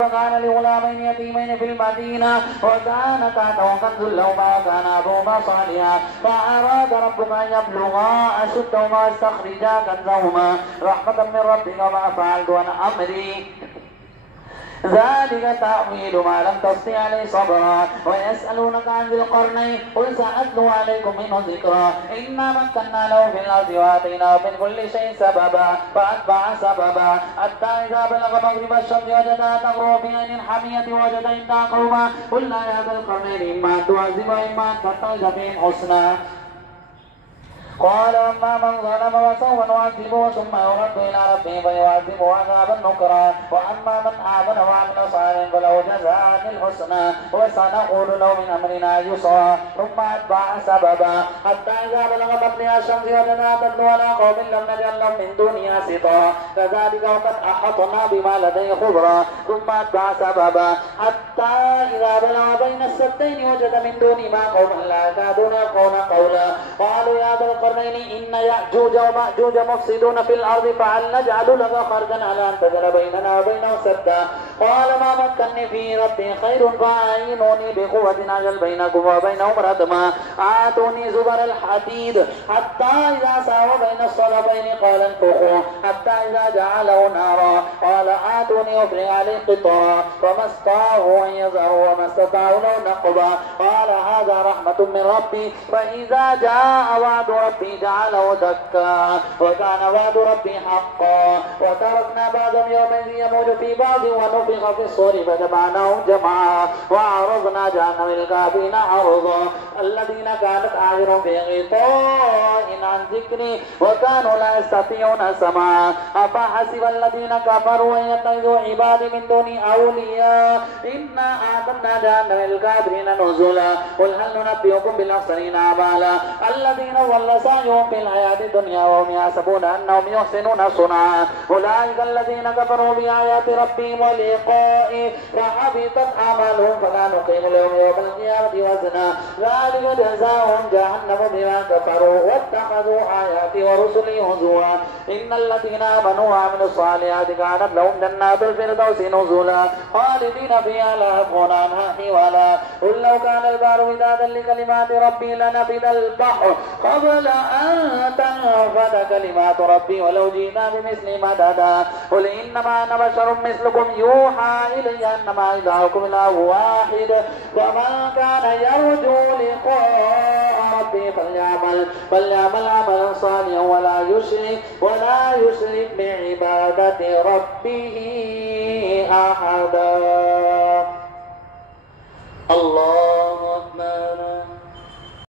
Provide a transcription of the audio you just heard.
وكان لغلامين يتيمين في المدينة وكان تحته كنز لهما وكان أبوهما صالحا فأراد ربك أن يبلغا أشدهما واستخرجا كنزهما رحمة من ربك وما فعلت عن أمري ذلك تأويل ما لم تستطع عليه صبرا ويسألونك عن ذي القرنين قل سأتلو عليكم منه ذكرا إنا مكنا له في الأرض وآتيناه من كل شيء سببا فأتبع سببا حتى إذا بلغ مغرب الشمس وجدها تغرب في عين حمية وجد عندها قوما قلنا يا ذا القرنين إما أن تعذب وإما أن تتخذ فيهم حسنا قال أما من ظلم وسوف نعذبه ثم يرد إلى ربه فيعذبه عذابا نكرا وأما من آمن وعمل صالحا فله جزاء الحسنى وسنقول له من أمرنا يسرا ثم أتبع سببا حتى إذا بلغ مطلع الشمس وجدها تتلو على قوم لم نجعل لهم من دونها سترا كذلك وقد أحطنا بما لديه خبرا ثم أتبع سببا حتى إذا بلغ بين السدين وجد من دونهما قوما لا يكادون يفقهون قولا قالوا يا ذا القرنين إن يأجوج ومأجوج مفسدون في الأرض فهل نجعل لك خرجا على أن تجعل بيننا وبينهم سدا قال ما مكنني في ربي خير فأعينوني بقوة أجعل بينكم وبينهم ردما آتوني زبر الحديد حتى إذا ساوى بين الصلبين قال انفخوا حتى إذا جعله نارا قال آتوني أفرغ عليه قطرا فما استطاعوا أن يظهروا وما استطاعوا له نقبا قال هذا رحمة من ربي فإذا جاء وعد ربي جعله دكا وكان وعد ربي حقا وتركنا بعضهم يومئذ يموج في بعض ونفخ في الصور فجمعناهم جمعا وعرضنا جهنم للكافرين عرضا الذين كانت أعينهم في غطاء عن ذكري وكانوا لا يستطيعون سمعا أفحسب الذين كفروا أن يتخذوا عبادي من دوني أولياء إنا أعتدنا جهنم للكافرين نزلا قل هل ننبئكم بالأخسرين أعمالا الذين ضل سعيهم في الحياة الدنيا وهم يحسبون أنهم يحسنون صنعا أولئك الذين كفروا بآيات ربهم ولقائه فحبطت أعمالهم فلا نقيم لهم يوم القيامة وزنا ذلك جزاؤهم جهنم بما كفروا واتخذوا آياتي ورسلي هزوا إن الذين آمنوا وعملوا الصالحات كانت لهم جنات الفردوس نزلا خالدين فيها لا يبغون عنها حولا قل لو كان البحر مدادا لكلمات ربي لنفد البحر قبل أن تنفد كلمات ربي ولو جئنا بمثل مددا قل إنما أنا بشر مثلكم يوحى إلي أنما إلهكم إله واحد ومن كان يرجو لقاء ربي فليعمل عملا صالحا ولا يشرك بعبادة ربه أحدا. الله